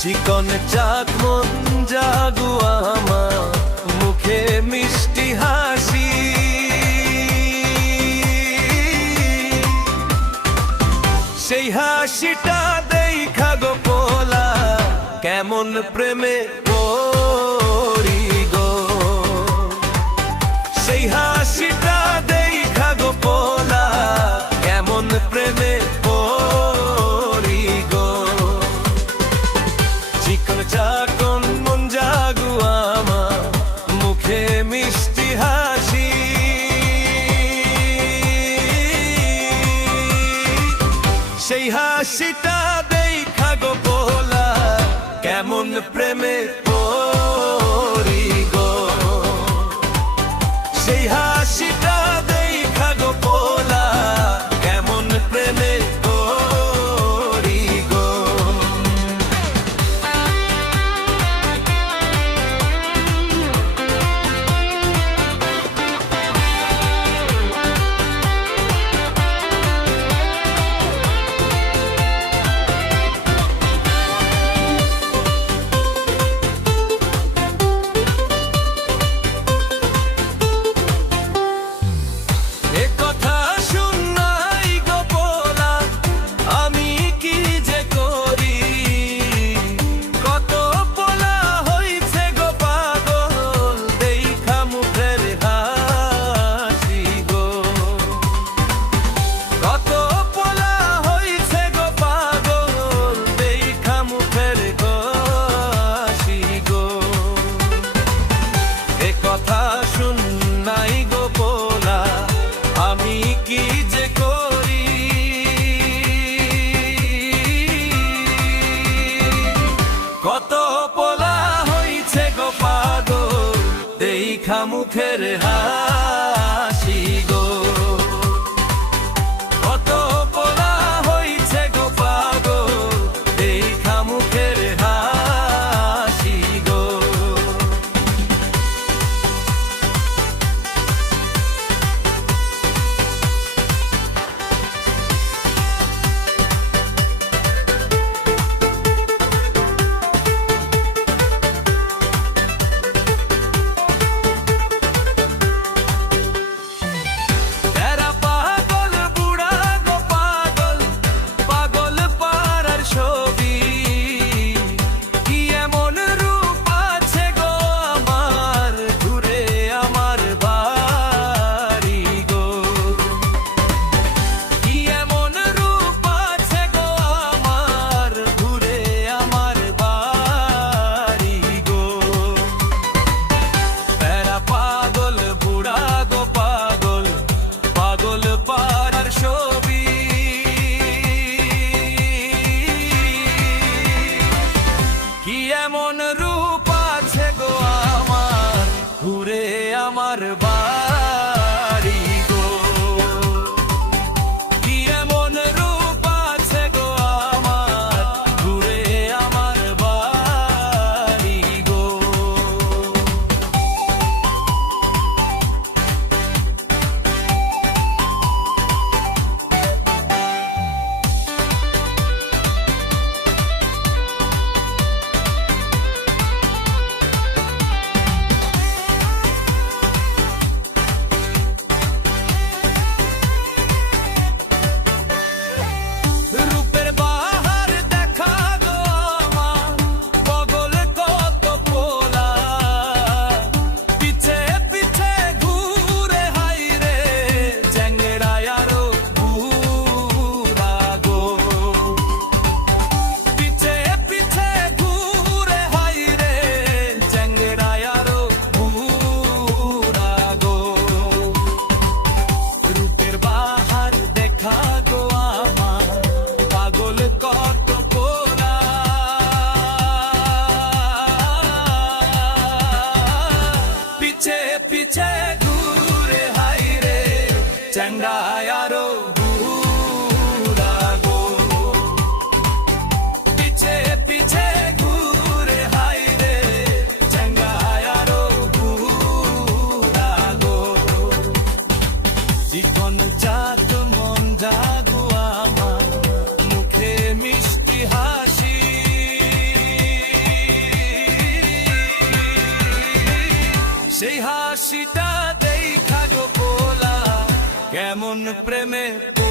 চিকন চাক মন জাগুয়া আমার মুখে মিষ্টি হাসি, সেই হাসিটা দেখা গো পোলা কেমন প্রেমে পড়ি গো, সেই হাসিটা দেখা গো পোলা কেমন প্রেমে পড়ি গো। চিকন চাকন মন জাগুয়া আমার মুখে মিষ্টি হাসি, সেই হাসিটা দেখা গো পোলা কেমন প্রেমে পড়ি গো, সেই হাসিটা দেখা গো পোলা কেমন প্রেমে পড়ি গো। কথা শুন নাই গো পোলা আমি কি যে করি, কত পোলা হইছে গো পাগল দেখা মুখের হাসি গো, কত পোলা হইছে গো পাগল দেখা মুখের হাসি গো। প্রেমে